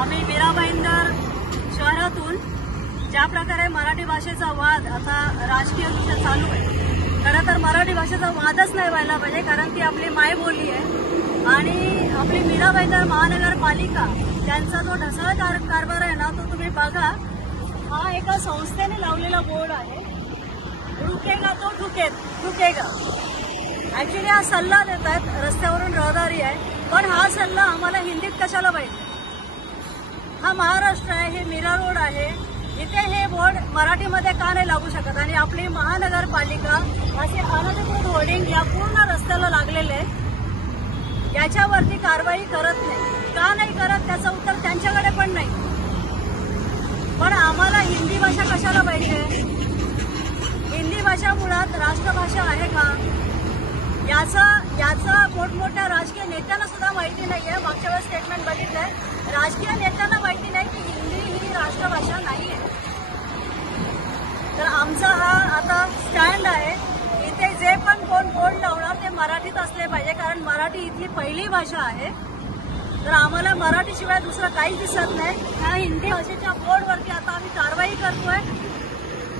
आम्ही मीरा भाईंदर शहरातून ज्या प्रकारे मराठी भाषेचा वाद आता राजकीय दृष्ट्या चालू आहे, खरं तर मराठी भाषेचा वादच नाही व्हायला पाहिजे, कारण ती आपली मायबोली आहे. आणि आपली मीरा भाईंदर महानगरपालिका त्यांचा जो ढसाळ कारभार आहे ना, तो तुम्ही बघा. हा एका संस्थेने लावलेला बोर्ड आहे, रुकेगा तो ठुकेगा. ऍक्च्युली हा सल्ला देतात, रस्त्यावरून रहदारी आहे, पण हा सल्ला आम्हाला हिंदीत कशाला पाहिजे. हा महाराष्ट्र आहे, हे मीरा रोड आहे, इथे हे बोर्ड मराठीमध्ये का नाही लागू शकत. आणि आपली महानगरपालिका असे अनधिकृत होर्डिंग या पूर्ण रस्त्याला लागलेले आहे, याच्यावरती कारवाई करत नाही. का नाही करत त्याचं उत्तर त्यांच्याकडे पण नाही. पण आम्हाला हिंदी भाषा कशाला पाहिजे. हिंदी भाषा मुळात राष्ट्रभाषा आहे का, याचा मोठमोठ्या राजकीय नेत्यांना सुद्धा माहिती नाहीये. मागच्या वेळेस स्टेटमेंट बघितलंय, राजकीय नेत्यांना माहिती नाही की हिंदी ही राष्ट्रभाषा नाहीये. तर आमचा हा आता स्टँड आहे, इथे जे पण कोण बोर्ड लावणार ते मराठीत असले पाहिजे, कारण मराठी इथली पहिली भाषा आहे. तर आम्हाला मराठीशिवाय दुसरं काही दिसत नाही. ह्या हिंदी भाषेच्या बोर्डवरती आता आम्ही कारवाई करतोय.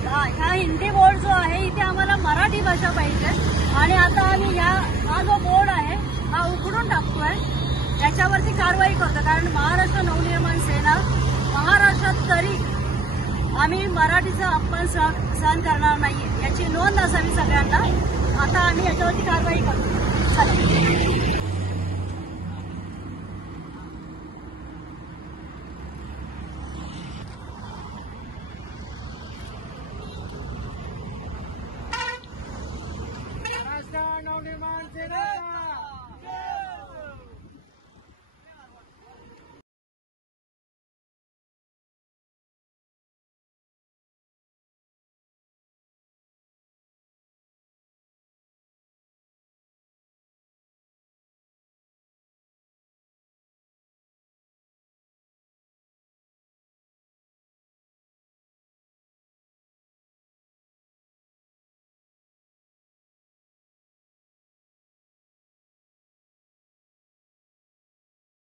ह्या हिंदी बोर्ड जो आहे इथे आम्हाला मराठी भाषा पाहिजे. आणि आता आम्ही हा जो बोर्ड आहे हा उघडून टाकतोय, याच्यावरती कारवाई करतो. कारण महाराष्ट्र नवनिर्माण सेना महाराष्ट्रात तरी आम्ही मराठीचा अपमान सहन करणार नाहीये, याची नोंद असावी सगळ्यांना. आता आम्ही याच्यावरती कारवाई करतो.